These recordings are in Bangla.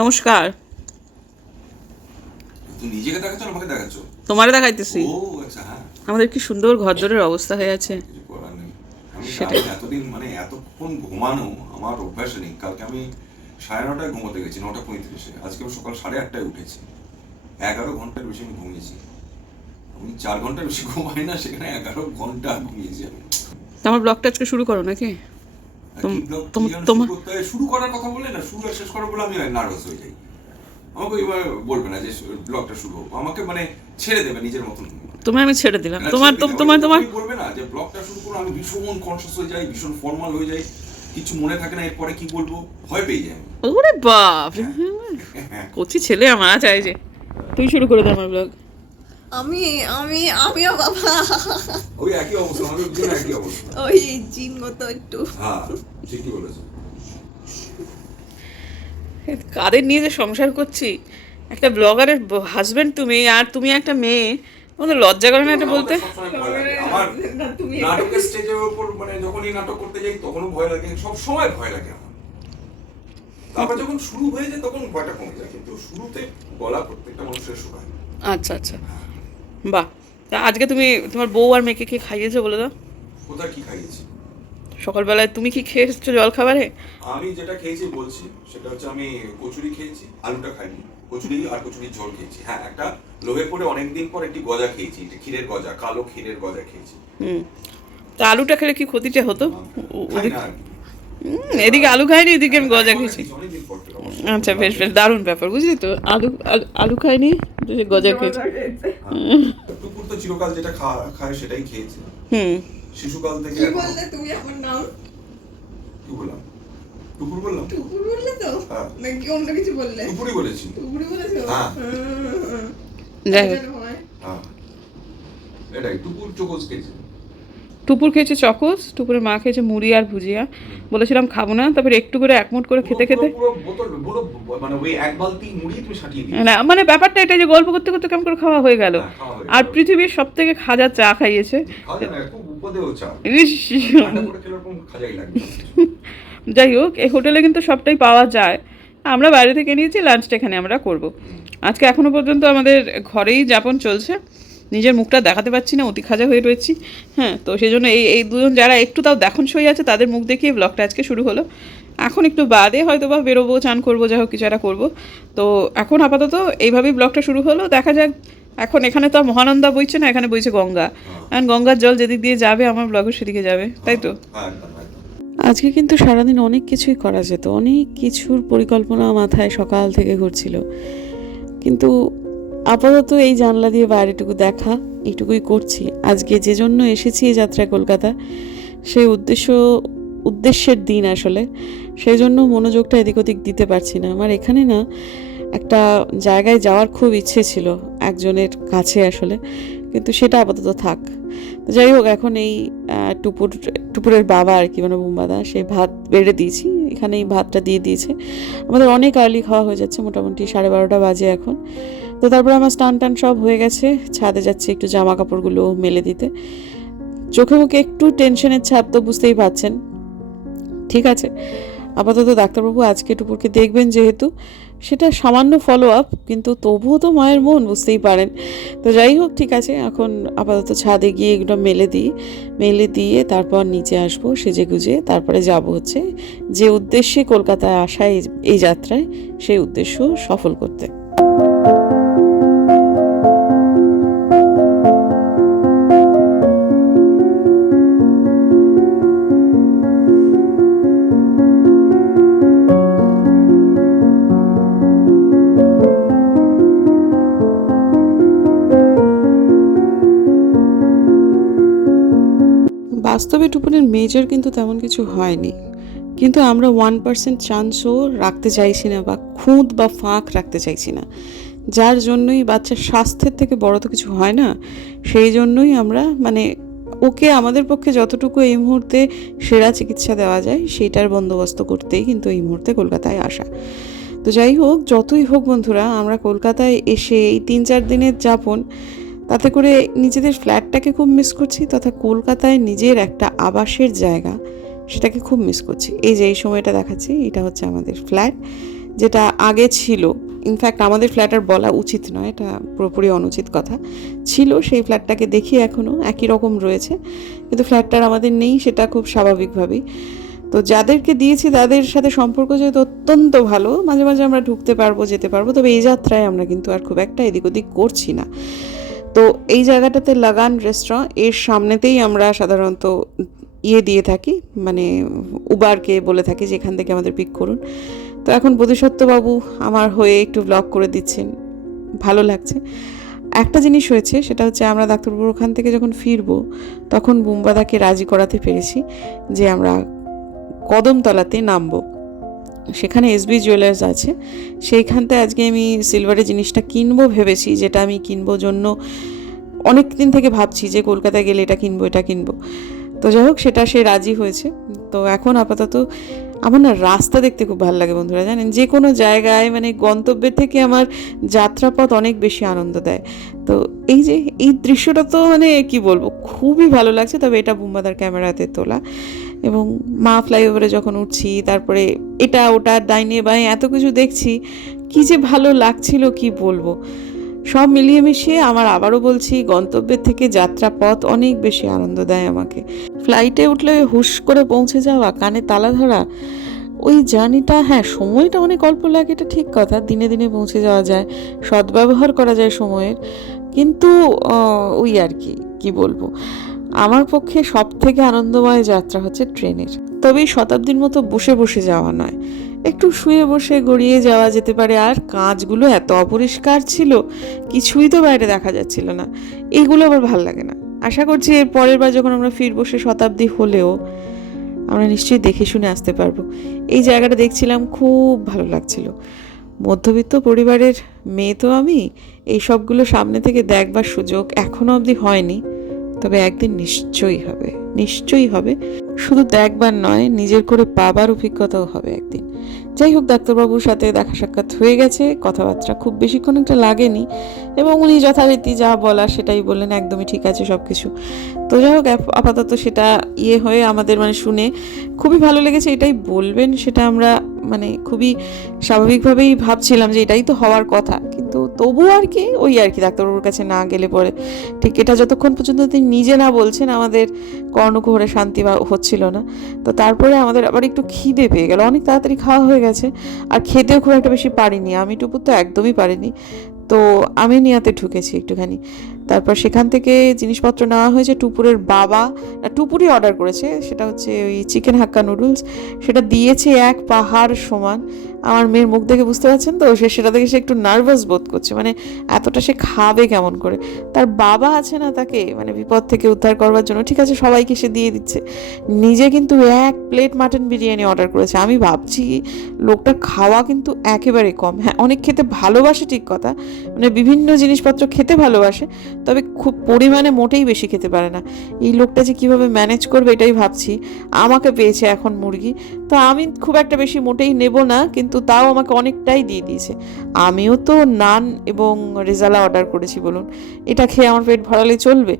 নমস্কার। নিজেকে দেখাচ্ছ আমাকে দেখাচ্ছ? তোমারে দেখাইতেছি। আচ্ছা হ্যাঁ। আমাদের কি সুন্দর ঘরদোরের অবস্থা হয়ে আছে। সেটাই। এতদিন মানে এতক্ষণ ঘুমানো আমার অভ্যাস নেই। কালকে আমি সাড়ে নটায় ঘুমোতে গেছি নটা পঁয়ত্রিশে। আজকে আমি সকাল সাড়ে আটটায় উঠেছি। এগারো ঘণ্টার বেশি আমি ঘুমিয়েছি। আমি চার ঘণ্টার বেশি ঘুমাই না সেখানে এগারো ঘণ্টা ঘুমিয়েছি আমি। আমার ব্লগটা আজকে শুরু করো নাকি? তোমার- শুরু করতে শুরু করার কথা বলে না শুরু আর শেষ করার বলে আমি নার্ভাস হয়ে যাই। আমাকে এবার বলবে না যে ব্লগটা শুরু হোক। আমাকে মানে ছেড়ে দেবে নিজের মতন। তোমায় আমি ছেড়ে দিলাম। তোমার ছেড়ে তো- দিলে তোমার তোমার বলবে না যে ব্লগটা শুরু করো আমি ভীষণ কনসিয়াস হয়ে যাই ভীষণ ফর্মাল হয়ে যাই। কিছু মনে থাকে না এরপরে কি বলব? ভয় পেয়ে যাই আমি। ওরে বাপ। হ্যাঁ। কচি ছেলে আমার এই যে। তুই শুরু করে দে আমার ব্লগ আমি আমি আমিও বাবা। ওই একই অবস্থা আমাদের দুজন একই অবস্থা। ওই জিন মতো একটু। হ্যাঁ ঠিকই বলেছ। কাদের নিয়ে যে সংসার করছি? একটা ব্লগারের হাজবেন্ড তুমি আর তুমি একটা মেয়ে। আমাদের লজ্জা করে না এটা বলতে? আমার নাটকের স্টেজের উপর মানে যখনই নাটক করতে যাই তখনও ভয় লাগে। সব সময় ভয় লাগে আমার। তারপর যখন শুরু হয়ে যায় তখন ভয়টা কমে যায়। কিন্তু শুরুতে গলা প্রত্যেকটা মানুষের শোকায় আচ্ছা আচ্ছা। বাহ। তা আজকে তুমি তোমার বউ আর মেয়েকে কি খাইয়েছো বলে দাও? কোথায় কি খাইয়েছি? সকালবেলায় তুমি কি খেয়েছো জল খাবারে? আমি যেটা খেয়েছি বলছি সেটা হচ্ছে আমি কচুরি খেয়েছি আলুটা খাইনি। কচুরি আর কচুরির ঝোল খেয়েছি। হ্যাঁ একটা লোভে পড়ে অনেকদিন পর একটি গজা খেয়েছি ক্ষীরের গজা কালো ক্ষীরের গজা খেয়েছি। হুম। তা আলুটা খেলে কি ক্ষতিটা হতো? এদিকে আলু খাইনি এদিকে আমি গজা খেয়েছি। আচ্ছা বেশ বেশ দারুণ ব্যাপার বুঝলি তো? আলু আলু- আলু খাইনি গজা খেয়েছি। টুকুর তো চিরকাল যেটা খায় সেটাই খেয়েছে। হুম। শিশুকাল থেকে কি বললে তুমি আমার নাম? কি বললাম? টুকুর বললাম? টুকুর বললে তো? হ্যাঁ। নাকি অন্য কিছু বললে? টুকুরই বলেছি। টুকুরি বলেছ? হ্যাঁ। যাই হোক। হ্যাঁ। এটাই টুকুর চোখোজ খেয়েছে। টুপুর খেয়েছে চকোস টুপুরের মা খেয়েছে মুড়ি আর ভুজিয়া। বলেছিলাম খাব না তারপরে একটু করে এক মুঠ করে খেতে খেতে। মানে না মানে ব্যাপারটা এটা যে গল্প করতে করতে কেমন করে খাওয়া হয়ে গেল। হ্যাঁ, আর পৃথিবীর সব থেকে খাজা চা খাইয়েছে। যাই হোক এই হোটেলে কিন্তু সবটাই পাওয়া যায়। আমরা বাইরে থেকে নিয়েছি লাঞ্চটা এখানে আমরা করব। আজকে এখনও পর্যন্ত আমাদের ঘরেই যাপন চলছে। নিজের মুখটা দেখাতে পাচ্ছি না অতি খাজা হয়ে রয়েছি। হ্যাঁ তো সেই জন্য এই এই দুজন যারা একটু তাও দেখন সই আছে তাদের মুখ দেখিয়ে ব্লগটা আজকে শুরু হলো। এখন একটু বাদে হয়তো বা বেরোবো চান করব যা হোক কিছু একটা করব। তো এখন আপাতত এইভাবেই ব্লগটা শুরু হলো দেখা যাক। এখন এখানে তো আর মহানন্দা বইছে না এখানে বইছে গঙ্গা। কারণ গঙ্গার জল যেদিক দিয়ে যাবে আমার ব্লগও সেদিকে যাবে তাই তো? হ্যাঁ আজকে কিন্তু সারাদিন অনেক কিছুই করা যেত অনেক কিছুর পরিকল্পনা মাথায় সকাল থেকে ঘুরছিল। কিন্তু আপাতত এই জানলা দিয়ে বাইরেটুকু দেখা, এইটুকুই করছি। আজকে যে জন্য এসেছি এই যাত্রায় কলকাতা, সেই উদ্দেশ্য, উদ্দেশ্যের দিন আসলে। সেই জন্য মনোযোগটা এদিক ওদিক দিতে পারছি না। আমার এখানে না, একটা জায়গায় যাওয়ার খুব ইচ্ছে ছিল একজনের কাছে আসলে, কিন্তু সেটা আপাতত থাক। যাই হোক, এখন এই টুপুর, টুপুরের বাবা আর কি মানে বুম্বাদা, সে ভাত বেড়ে দিয়েছি। এখানে এই ভাতটা দিয়ে দিয়েছে। আমাদের অনেক আর্লি খাওয়া হয়ে যাচ্ছে, মোটামুটি সাড়ে বারোটা বাজে এখন। তো তারপরে আমার স্টান টান সব হয়ে গেছে। ছাদে যাচ্ছে একটু জামা কাপড়গুলো মেলে দিতে। চোখে মুখে একটু টেনশনের ছাপ তো বুঝতেই পারছেন। ঠিক আছে, আপাতত ডাক্তারবাবু আজকে টুপুরকে দেখবেন যেহেতু। সেটা সামান্য ফলো আপ কিন্তু তবুও তো মায়ের মন, বুঝতেই পারেন। তো যাই হোক, ঠিক আছে, এখন আপাতত ছাদে গিয়ে এগুলো মেলে দিই। মেলে দিয়ে তারপর নিচে আসব সেজে গুজে তারপরে যাব হচ্ছে যে উদ্দেশ্যে কলকাতায় আসা এই- এই যাত্রায়, সেই উদ্দেশ্য সফল করতে। বাস্তবে টুপুনের মেজর কিন্তু তেমন কিছু হয়নি। কিন্তু আমরা ওয়ান পার্সেন্ট চান্সও রাখতে চাইছি না বা খুঁত বা ফাঁক রাখতে চাইছি না। যার জন্যই বাচ্চার স্বাস্থ্যের থেকে বড় তো কিছু হয় না, সেই জন্যই আমরা মানে ওকে আমাদের পক্ষে যতটুকু এই মুহূর্তে সেরা চিকিৎসা দেওয়া যায়, সেইটার বন্দোবস্ত করতেই কিন্তু এই মুহূর্তে কলকাতায় আসা। তো যাই হোক, যতই হোক বন্ধুরা, আমরা কলকাতায় এসে এই তিন চার দিনের যাপন তাতে করে নিজেদের ফ্ল্যাটটাকে খুব মিস করছি তথা কলকাতায় নিজের একটা আবাসের জায়গা সেটাকে খুব মিস করছি। এই যে, এই সময়টা দেখাচ্ছি, এটা হচ্ছে আমাদের ফ্ল্যাট, যেটা আগে ছিল। ইনফ্যাক্ট আমাদের ফ্ল্যাট আর বলা উচিত নয়, এটা পুরোপুরি অনুচিত কথা। ছিল সেই ফ্ল্যাটটাকে দেখি এখনও একই রকম রয়েছে, কিন্তু ফ্ল্যাটটার আমাদের নেই, সেটা খুব স্বাভাবিকভাবেই। তো যাদেরকে দিয়েছি, তাদের সাথে সম্পর্ক যেহেতু অত্যন্ত ভালো, মাঝে মাঝে আমরা ঢুকতে পারব, যেতে পারব, তবে এই যাত্রায় আমরা কিন্তু আর খুব একটা এদিক ওদিক করছি না। তো এই জায়গাটাতে লাগান রেস্টুরেন্টের সামনেতেই আমরা সাধারণত ইয়ে দিয়ে থাকি মানে উবারকে বলে থাকি, যেখান থেকে আমাদের পিক করুন। তো এখন বোধিসত্ত্ববাবু আমার হয়ে একটু ব্লগ করে দিচ্ছেন, ভালো লাগছে। একটা জিনিস হয়েছে, সেটা হচ্ছে আমরা ডাক্তারবাবুর ওখান থেকে যখন ফিরবো, তখন বুম্বাদাকে রাজি করাতে পেরেছি যে আমরা কদমতলাতে নামবো। সেখানে এসবি জুয়েলার্স আছে। সেইখানটায় আজকে আমি সিলভারের জিনিসটা কিনবো ভেবেছি, যেটা আমি কিনবো জন্য অনেক দিন থেকে ভাবছি যে কলকাতায় গেলে এটা কিনবো এটা কিনবো। তো যাই হোক, সেটা সে রাজি হয়েছে। তো এখন আপাতত আমার না রাস্তা দেখতে খুব ভালো লাগে বন্ধুরা, জানেন? যে কোনো জায়গায় মানে গন্তব্যের থেকে আমার যাত্রাপথ অনেক বেশি আনন্দ দেয়। তো এই যে, এই দৃশ্যটা তো মানে কি বলব, খুবই ভালো লাগছে, তবে এটা বুম্বাদার ক্যামেরাতে তোলা। এবং মা ফ্লাইওভারে যখন উঠছি, তারপরে এটা, ওটা, ডাইনে বাঁয়ে এত কিছু দেখছি, কি যে ভালো লাগছিল, কি বলব? সব মিলিয়ে মিশিয়ে আমার আবারও বলছি, গন্তব্যের থেকে যাত্রা পথ অনেক বেশি আনন্দ দেয় আমাকে। ফ্লাইটে উঠলে হুশ করে পৌঁছে যাওয়া, কানে তালা ধরা, ওই জার্নিটা হ্যাঁ সময়টা অনেক অল্প লাগে, এটা ঠিক কথা, দিনে দিনে পৌঁছে যাওয়া যায়, সদ্ব্যবহার করা যায় সময়ের, কিন্তু ওই আর কি কি বলব? আমার পক্ষে সব থেকে আনন্দময় যাত্রা হচ্ছে ট্রেনের। তবে এই শতাব্দীর মতো বসে বসে যাওয়া নয়। একটু শুয়ে বসে গড়িয়ে যাওয়া যেতে পারে, আর কাঁচগুলো এত অপরিষ্কার ছিল, কিছুই তো বাইরে দেখা যাচ্ছিল না। এগুলো আবার ভালো লাগে না। আশা করছি এর পরের বার যখন আমরা ফিরবো সে শতাব্দী হলেও, আমরা নিশ্চয়ই দেখে শুনে আসতে পারব। এই জায়গাটা দেখছিলাম, খুব ভালো লাগছিল। মধ্যবিত্ত পরিবারের মেয়ে তো আমি, এই সবগুলো সামনে থেকে দেখবার সুযোগ এখনও অবধি হয়নি। তবে একদিন নিশ্চয়ই হবে। নিশ্চয়ই হবে। শুধু দেখবার নয়, নিজের করে পাবার অভিজ্ঞতাও হবে একদিন। যাই হোক, ডাক্তারবাবুর সাথে দেখা সাক্ষাৎ হয়ে গেছে। কথাবার্তা খুব বেশিক্ষণ একটা লাগেনি এবং উনি যথারীতি যা বলা সেটাই বললেন, একদমই ঠিক আছে সব কিছু তো যাই হোক আপাতত সেটা ইয়ে হয়ে আমাদের মানে শুনে খুবই ভালো লেগেছে, এটাই বলবেন, সেটা আমরা মানে খুবই স্বাভাবিকভাবেই ভাবছিলাম যে এটাই তো হওয়ার কথা। কিন্তু তবু আর কি, ওই আর কি, ডাক্তারবাবুর কাছে না গেলে পরে। ঠিক এটা যতক্ষণ পর্যন্ত তিনি নিজে না বলছেন, আমাদের কর্ণকুহরে শান্তি বা হচ্ছিল না। তো তারপরে আমাদের আবার একটু খিদে পেয়ে গেল। অনেক তাড়াতাড়ি খাওয়া হয়ে গেছে। আর খেতেও খুব একটা বেশি পারিনি। আমি টুপুর তো একদমই পারিনি। তো আমি নিয়াতে ঢুকেছি একটুখানি। তারপর সেখান থেকে জিনিসপত্র নেওয়া হয়েছে টুপুরের বাবা। টুপুরই অর্ডার করেছে, সেটা হচ্ছে ওই চিকেন হাক্কা নুডলস সেটা দিয়েছে এক পাহাড় সমান। আমার মেয়ের মুখ দেখে বুঝতে পারছেন তো, সে সেটা দেখে সে একটু নার্ভাস বোধ করছে মানে এতটা সে খাবে কেমন করে। তার বাবা আছে না তাকে মানে বিপদ থেকে উদ্ধার করবার জন্য, ঠিক আছে, সবাইকে সে দিয়ে দিচ্ছে। নিজে কিন্তু এক প্লেট মাটন বিরিয়ানি অর্ডার করেছে। আমি ভাবছি, লোকটার খাওয়া কিন্তু একেবারে কম। হ্যাঁ অনেক খেতে ভালোবাসে ঠিক কথা মানে বিভিন্ন জিনিসপত্র খেতে ভালোবাসে তবে খুব পরিমাণে মোটেই বেশি খেতে পারে না। এই লোকটা যে কীভাবে ম্যানেজ করবে এটাই ভাবছি। আমাকে পেয়েছে এখন মুরগি। তো আমি খুব একটা বেশি মোটেই নেব না, কিন্তু তাও আমাকে অনেকটাই দিয়ে দিয়েছে। আমিও তো নান এবং রেজালা অর্ডার করেছি, বলুন। এটা খেয়ে আমার পেট ভরালে চলবে।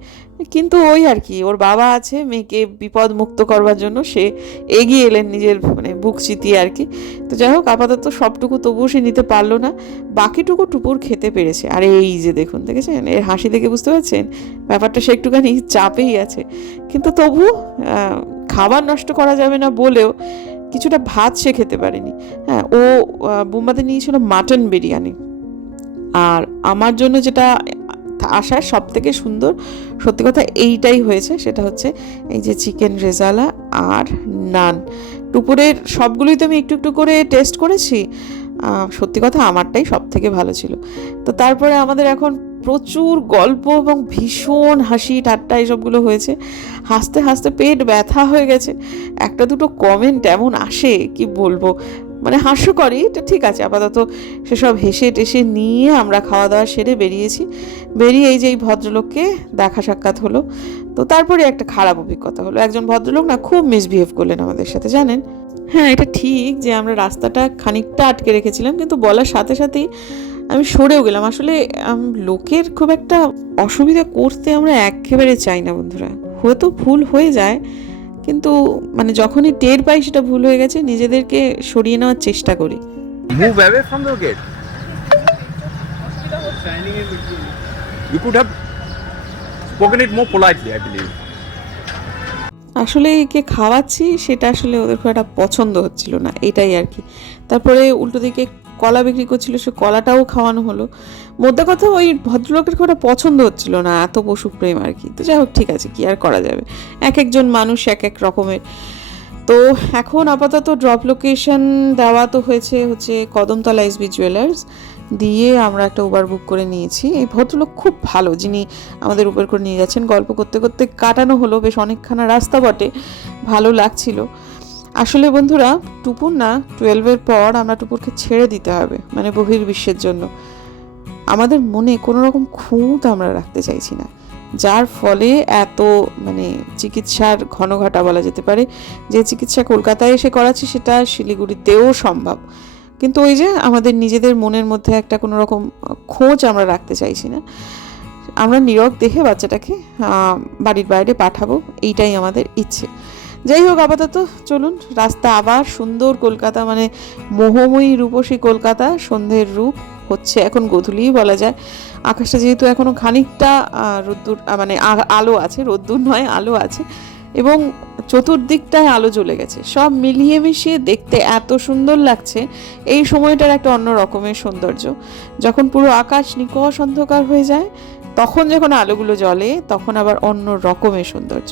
কিন্তু ওই আর কি, ওর বাবা আছে, মেয়েকে বিপদ মুক্ত করবার জন্য সে এগিয়ে এলেন নিজের মানে বুক চিতিয়ে আর কি। তো যাই হোক, আপাতত সবটুকু তবুও সে নিতে পারল না। বাকিটুকু টুপুর খেতে পেরেছে। আর এই যে দেখুন, দেখেছেন? এর হাসি দেখে বুঝতে পারছেন? ব্যাপারটা সে একটুখানি চাপেই আছে। কিন্তু তবু খাবার নষ্ট করা যাবে না বলেও কিছুটা ভাত সে খেতে পারেনি। হ্যাঁ ও বোম্বাতে নিয়েছিল মাটন বিরিয়ানি। আর আমার জন্য যেটা আসার সব থেকে সুন্দর, সত্যি কথা এইটাই হয়েছে, সেটা হচ্ছে এই যে চিকেন রেজালা আর নান। দুপুরের সবগুলোই তো আমি একটু একটু করে টেস্ট করেছি। সত্যি কথা আমারটাই সব থেকে ভালো ছিল। তো তারপরে আমাদের এখন প্রচুর গল্প এবং ভীষণ হাসি ঠাট্টা এসবগুলো হয়েছে। হাসতে হাসতে পেট ব্যথা হয়ে গেছে। একটা দুটো কমেন্ট এমন আসে, কি বলব? মানে হাস্যকরই এটা ঠিক আছে, আপাতত সেসব হেসে টেসে নিয়ে আমরা খাওয়া দাওয়া সেরে বেরিয়েছি। বেরিয়ে এই যে এই ভদ্রলোককে দেখা সাক্ষাৎ হলো। তো তারপরে একটা খারাপ অভিজ্ঞতা হলো। একজন ভদ্রলোক না খুব মিসবিহেভ করলেন আমাদের সাথে, জানেন? হ্যাঁ এটা ঠিক যে আমরা রাস্তাটা খানিকটা আটকে রেখেছিলাম, কিন্তু বলার সাথে সাথেই আমি সরেও গেলাম। আসলে লোকের খুব একটা অসুবিধা করতে আমরা একেবারে চাই না বন্ধুরা। হয়তো ভুল হয়ে যায় কিন্তু মানে যখনই টের পাই সেটা ভুল হয়ে গেছে নিজেদেরকে সরিয়ে নেওয়ার চেষ্টা করি. আসলে একে খাওয়াচ্ছি সেটা আসলে ওদের খুব একটা পছন্দ হচ্ছিল না এটাই আর কি। তারপরে উল্টো দিকে কলা বিক্রি করছিল, সে কলাটাও খাওয়ানো হলো। মধ্যে কথা ওই ভদ্রলোকের খুব একটা পছন্দ হচ্ছিল না, এত পশু প্রেম আর কি। তো যাই হোক, ঠিক আছে, কি আর করা যাবে? এক একজন মানুষ এক এক রকমের। তো এখন আপাতত ড্রপ লোকেশন দেওয়া তো হয়েছে হচ্ছে কদমতলা এসবি জুয়েলার্স দিয়ে আমরা একটা উবার বুক করে নিয়েছি। এই ভদ্রলোক খুব ভালো, যিনি আমাদের উপর করে নিয়ে যাচ্ছেন। গল্প করতে করতে কাটানো হলো, বেশ অনেকখানা রাস্তা বটে। ভালো লাগছিল। আসলে বন্ধুরা, টুপুর না টুয়েলভের পর আমরা টুপুরকে ছেড়ে দিতে হবে মানে বহির্বিশ্বের জন্য। আমাদের মনে কোনো রকম খুঁত আমরা রাখতে চাইছি না। যার ফলে এত মানে চিকিৎসার ঘনঘটা বলা যেতে পারে, যে চিকিৎসা কলকাতায় এসে করাচ্ছি সেটা শিলিগুড়িতেও সম্ভব। কিন্তু ওই যে আমাদের নিজেদের মনের মধ্যে একটা কোনো রকম খোঁজ আমরা রাখতে চাইছি না। আমরা নীরব দেখে বাচ্চাটাকে বাড়ির বাইরে পাঠাবো, এইটাই আমাদের ইচ্ছে। যাই হোক, আপাতত চলুন, রাস্তা আবার সুন্দর কলকাতা মানে মোহময়ী রূপসী কলকাতা, সন্ধ্যের রূপ হচ্ছে এখন গধূলিই বলা যায়। আকাশটা যেহেতু এখনও খানিকটা রোদ্দুর মানে আলো আছে, রোদ্দুর নয়, আলো আছে, এবং চতুর্দিকটায় আলো জ্বলে গেছে। সব মিলিয়ে মিশিয়ে দেখতে এত সুন্দর লাগছে, এই সময়টার একটা অন্য রকমের সৌন্দর্য। যখন পুরো আকাশ নিকষ অন্ধকার হয়ে যায়, তখন যখন আলোগুলো জ্বলে, তখন আবার অন্য রকমের সৌন্দর্য।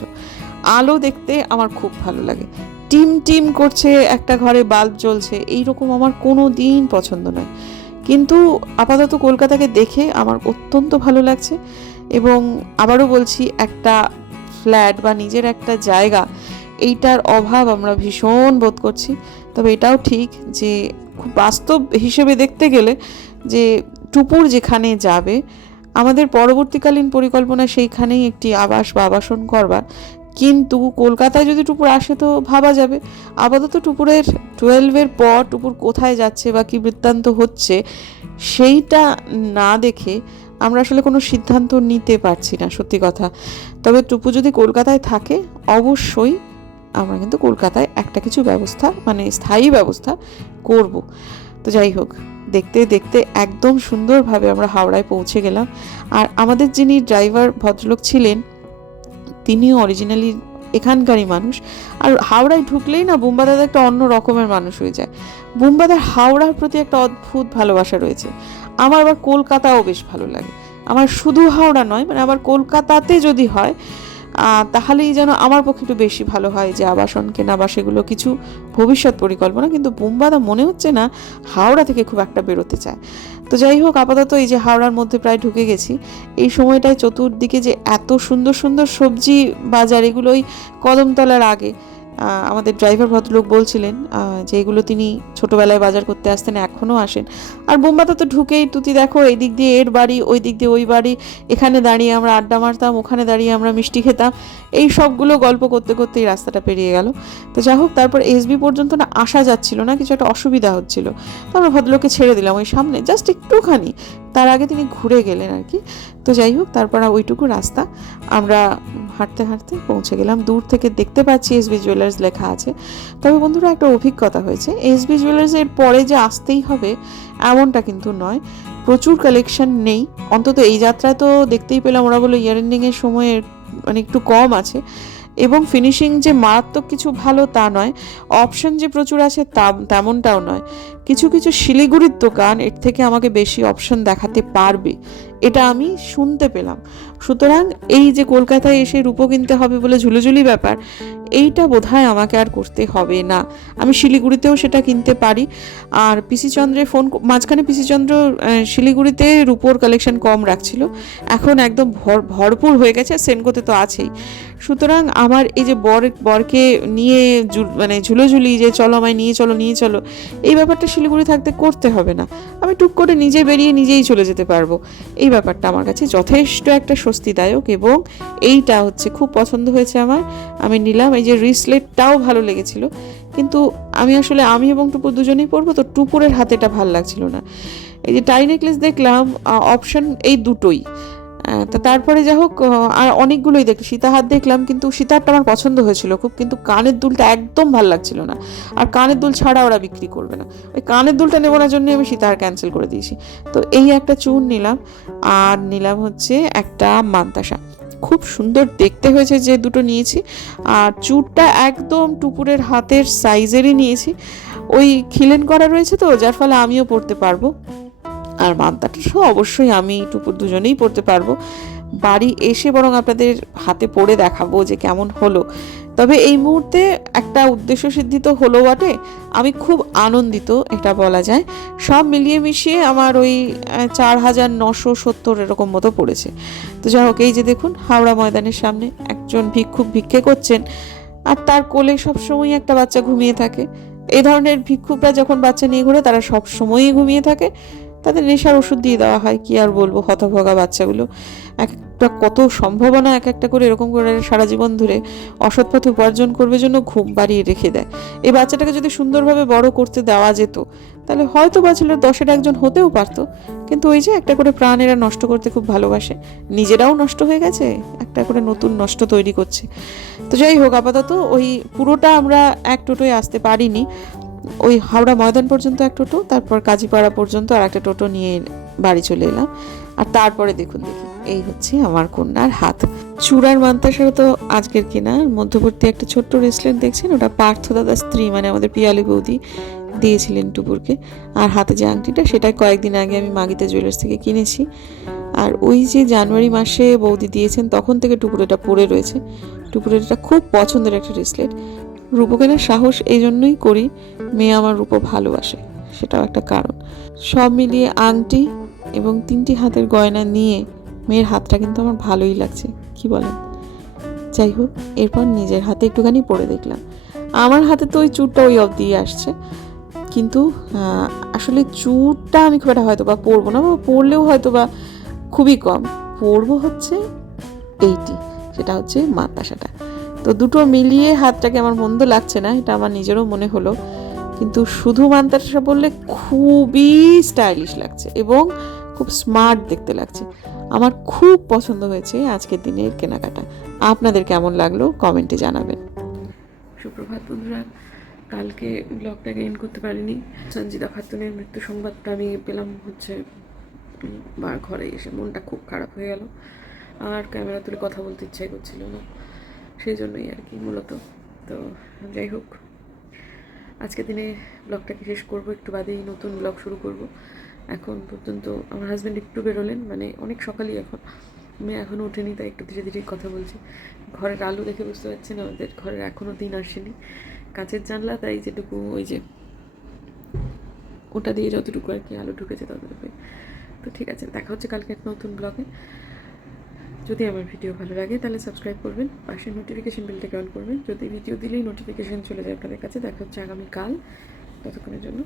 আলো দেখতে আমার খুব ভালো লাগে। টিম টিম করছে, একটা ঘরে বাল্ব জ্বলছে, এইরকম আমার কোনো দিন পছন্দ নয়। কিন্তু আপাতত কলকাতাকে দেখে আমার অত্যন্ত ভালো লাগছে এবং আবারও বলছি, একটা ফ্ল্যাট বা নিজের একটা জায়গা, এইটার অভাব আমরা ভীষণ বোধ করছি। তবে এটাও ঠিক যে, খুব বাস্তব হিসেবে দেখতে গেলে যে, টুপুর যেখানে যাবে, আমাদের পরবর্তীকালীন পরিকল্পনা সেইখানেই একটি আবাস বা আবাসন করবার। কিন্তু কলকাতায় যদি টুপুর আসে তো ভাবা যাবে। আপাতত টুপুরের টুয়েলভের পর টুপুর কোথায় যাচ্ছে বা কী বৃত্তান্ত হচ্ছে, সেইটা না দেখে আমরা আসলে কোনো সিদ্ধান্ত নিতে পারছি না, সত্যি কথা। তবে টুপু যদি কলকাতায় থাকে, অবশ্যই আমরা কিন্তু কলকাতায় একটা কিছু ব্যবস্থা মানে স্থায়ী ব্যবস্থা করব। তো যাই হোক, দেখতে দেখতে একদম সুন্দরভাবে আমরা হাওড়ায় পৌঁছে গেলাম। আর আমাদের যিনি ড্রাইভার ভদ্রলোক ছিলেন তিনিও অরিজিনালি এখানকারই মানুষ। আর হাওড়ায় ঢুকলেই না বুম্বা দাদা একটা অন্য রকমের মানুষ হয়ে যায়। বুম্বাদার হাওড়ার প্রতি একটা অদ্ভুত ভালোবাসা রয়েছে। আমার আবার কলকাতাও বেশ ভালো লাগে। আমার শুধু হাওড়া নয় মানে আবার কলকাতাতে যদি হয় তাহলেই যেন আমার পক্ষে একটু বেশি ভালো হয় যে আবাসন কেনা বা সেগুলো কিছু ভবিষ্যৎ পরিকল্পনা। কিন্তু বুম্বাদা মনে হচ্ছে না হাওড়া থেকে খুব একটা বেরোতে চায়। তো যাই হোক, আপাতত এই যে হাওড়ার মধ্যে প্রায় ঢুকে গেছি। এই সময়টায় চতুর্দিকে যে এত সুন্দর সুন্দর সবজি বাজার, এগুলোই কদমতলার আগে। আমাদের ড্রাইভার ভদ্রলোক বলছিলেন যে এগুলো তিনি ছোটোবেলায় বাজার করতে আসতেন, এখনও আসেন। আর বোম্বাতে তো ঢুকেই, তুতি দেখো এই দিক দিয়ে এর বাড়ি ওই দিক দিয়ে ওই বাড়ি, এখানে দাঁড়িয়ে আমরা আড্ডা মারতাম, ওখানে দাঁড়িয়ে আমরা মিষ্টি খেতাম। এই সবগুলো গল্প করতে করতে এই রাস্তাটা পেরিয়ে গেল। তো যাই হোক, তারপর এসবি পর্যন্ত না আসা যাচ্ছিল না, কিছু একটা অসুবিধা হচ্ছিল। তো আমরা ভদ্রলোককে ছেড়ে দিলাম ওই সামনে, জাস্ট একটুখানি। তার আগে তিনি ঘুরে গেলেন আর কি। তো যাই হোক, তারপর ওইটুকু রাস্তা। আমরা হাঁটতে হাঁটতে পৌঁছে গেলাম। দূর থেকে দেখতে পাচ্ছি এসবি জুয়েলার্স লেখা আছে। তবে বন্ধুরা, একটা অভিজ্ঞতা হয়েছে। এসবি জুয়েলার্সের পরে যে আসতেই হবে, এমনটা কিন্তু নয়। প্রচুর কালেকশন নেই। অন্তত এই যাত্রায় তো দেখতেই পেলাম, ওরা বলে ইয়ার এন্ডিংয়ের সময় মানে একটু কম আছে। এবং ফিনিশিং যে মারাত্মক কিছু ভালো তা নয়। অপশন যে প্রচুর আছে, তা তেমনটাও নয়। কিছু কিছু শিলিগুড়ির দোকান, এর থেকে আমাকে বেশি অপশন দেখাতে পারবে। এটা আমি শুনতে পেলাম। সুতরাং এই যে কলকাতায় এসে রূপো কিনতে হবে বলে ঝুলোঝুলি ব্যাপার, এইটা বোধহয় আমাকে আর করতে হবে না। আমি শিলিগুড়িতেও সেটা কিনতে পারি। আর পিসি চন্দ্রের ফোন মাঝখানে পিসি চন্দ্র শিলিগুড়িতে রূপোর কালেকশন কম রাখছিল। এখন একদম ভর ভরপুর হয়ে গেছে সেনকোতে তো আছেই। সুতরাং আমার এই যে বর বরকে নিয়ে মানে ঝুলোঝুলি যে চলো আমায় নিয়ে চলো নিয়ে চলো, এই ব্যাপারটা শিলিগুড়ি থাকতে করতে হবে না। আমি টুক করে নিজে বেরিয়ে নিজেই চলে যেতে পারব। এই ব্যাপারটা আমার কাছে যথেষ্ট একটা স্বস্তিদায়ক এবং এইটা হচ্ছে খুব পছন্দ হয়েছে আমার। আমি নিলাম, এই যে রিসলেটটাও ভালো লেগেছিল। কিন্তু আমি আসলে আমি এবং টুপুর দুজনেই পরবো, তো টুপুরের হাতেটা ভালো লাগছিল না। এই যে টাই নেকলেস দেখলাম অপশন এই দুটোই। তো তারপরে যা হোক আর অনেকগুলোই দেখি সীতাহার দেখলাম, কিন্তু সীতাহারটা আমার পছন্দ হয়েছিল খুব, কিন্তু কানের দুলটা একদম ভালো লাগছিল না। আর কানের দুল ছাড়া ওরা বিক্রি করবে না। ওই কানের দুলটা নেব না জন্য আমি সীতাহার ক্যান্সেল করে দিয়েছি। তো এই একটা চুন নিলাম, আর নিলাম হচ্ছে একটা মান্তাসা। খুব সুন্দর দেখতে হয়েছে যে দুটো নিয়েছি। আর চুরটা একদম টুপুরের হাতের সাইজেরই নিয়েছি। ওই খিলেন করা রয়েছে তো, যার ফলে আমিও পড়তে পারব। আর মান্তাটা সহ অবশ্যই আমি টুপুর দুজনেই পড়তে পারব। বাড়ি এসে বরং আপনাদের হাতে পড়ে দেখাবো যে কেমন হলো। তবে এই মুহূর্তে একটা উদ্দেশ্য সিদ্ধি তো হলো বটে। আমি খুব আনন্দিত, এটা বলা যায়। সব মিলিয়ে মিশিয়ে আমার ওই চার হাজার নশো সত্তর এরকম মতো পড়েছে। তো যাই হোক, এই যে দেখুন, হাওড়া ময়দানের সামনে একজন ভিক্ষুক ভিক্ষে করছেন। আর তার কোলে সবসময় একটা বাচ্চা ঘুমিয়ে থাকে। এই ধরনের ভিক্ষুকরা যখন বাচ্চা নিয়ে ঘুরে, তারা সব সময়ই ঘুমিয়ে থাকে। তাদের নেশার ওষুধ দিয়ে দেওয়া হয়, কি আর বলব, হতভগা বাচ্চাগুলো। এক একটা কত সম্ভাবনা এক একটা করে এরকম করে সারা জীবন ধরে অসৎ পথে উপার্জন করবে জন্য ঘুম বাড়িয়ে রেখে দেয়। এই বাচ্চাটাকে যদি সুন্দরভাবে বড় করতে দেওয়া যেত, তাহলে হয়তো বা ছেলের দশের একজন হতেও পারতো। কিন্তু ওই যে একটা করে প্রাণ এরা নষ্ট করতে খুব ভালোবাসে, নিজেরাও নষ্ট হয়ে গেছে, একটা করে নতুন নষ্ট তৈরি করছে। তো যাই হোক, আপাতত ওই পুরোটা আমরা এক টোটোয় আসতে পারিনি। ওই হাওড়া ময়দান পর্যন্ত এক টোটো, তারপর কাজীপাড়া পর্যন্ত আর একটা টোটো নিয়ে বাড়ি চলে এলাম। আর তারপরে দেখুন, দেখি, এই হচ্ছে আমার কন্যার হাত। চূড়ার মান্তাসারা তো আজকের কেনা মধ্যবর্তী একটা ছোট্ট রেস্টুরেন্ট দেখছেন? ওটা পার্থ দাদার স্ত্রী মানে আমাদের পিয়ালি বৌদি দিয়েছিলেন টুপুরকে আর হাতে যে আংটিটা, সেটা কয়েকদিন আগে আমি মাগিতা জুয়েলার্স থেকে কিনেছি। আর ওই যে জানুয়ারি মাসে বৌদি দিয়েছেন, তখন থেকে টুপুর এটা পরে রয়েছে। টুপুরের এটা খুব পছন্দের একটা রেসলেট রূপো কেনার সাহস এই জন্যই করি মেয়ে আমার রূপো ভালোবাসে, সেটাও একটা কারণ। সব মিলিয়ে আংটি এবং তিনটি হাতের গয়না নিয়ে মেয়ের হাতটা কিন্তু আমার ভালোই লাগছে, কি বলেন? যাই হোক, এরপর নিজের হাতে একটুখানি পরে দেখলাম। আমার হাতে তো ওই চুরটা ওই অবধি আসছে, কিন্তু আসলে চুরটা আমি খুব একটা হয়তো বা পরবো না, বা পরলেও হয়তো বা খুবই কম। পরবো হচ্ছে এইটি, সেটা হচ্ছে মাতাসাটা। তো দুটো মিলিয়ে হাতটাকে আমার মন্দ লাগছে না, এটা আমার নিজেরও মনে হলো। কিন্তু শুধু মান্তাসা বললে খুবই স্টাইলিশ লাগছে এবং খুব স্মার্ট দেখতে লাগছে। আমার খুব পছন্দ হয়েছে আজকের দিনের কেনাকাটা। আপনাদের কেমন লাগল কমেন্টে জানাবেন। সুপ্রভাত বন্ধুরা, কালকে ব্লগটাকে এন্ড করতে পারিনি। সঞ্জিতা খাতুনের মৃত্যু সংবাদটা আমি পেলাম হচ্ছে বা ঘরে এসে মনটা খুব খারাপ হয়ে গেল। আর ক্যামেরা তুলে কথা বলতে ইচ্ছাই করছিল না। সেই জন্যই আর কি, মূলত। তো যাই হোক, আজকে দিনে ব্লগটাকে শেষ করব, একটু বাদেই নতুন ব্লগ শুরু করব। এখন পর্যন্ত আমার হাজব্যান্ড একটু বেরোলেন মানে অনেক সকালই এখন। মেয়ে এখনও ওঠেনি তাই একটু ধীরে ধীরে কথা বলছি। ঘরের আলো দেখে বুঝতে পারছি না আমাদের ঘরের এখনও দিন আসেনি। কাঁচের জানলা, তাই যেটুকু ওই যে ওটা দিয়ে যতটুকু আর কি আলো ঢুকেছে ততটুকুই। তো ঠিক আছে, দেখা হচ্ছে কালকে এক নতুন ব্লগে। যদি আমার ভিডিও ভালো লাগে, তাহলে সাবস্ক্রাইব করবেন, পাশে নোটিফিকেশন বিলটাকে অন করবেন। যদি ভিডিও দিলেই নোটিফিকেশন চলে যায় আপনাদের কাছে, দেখা হচ্ছে আগামীকাল ততক্ষণের জন্য।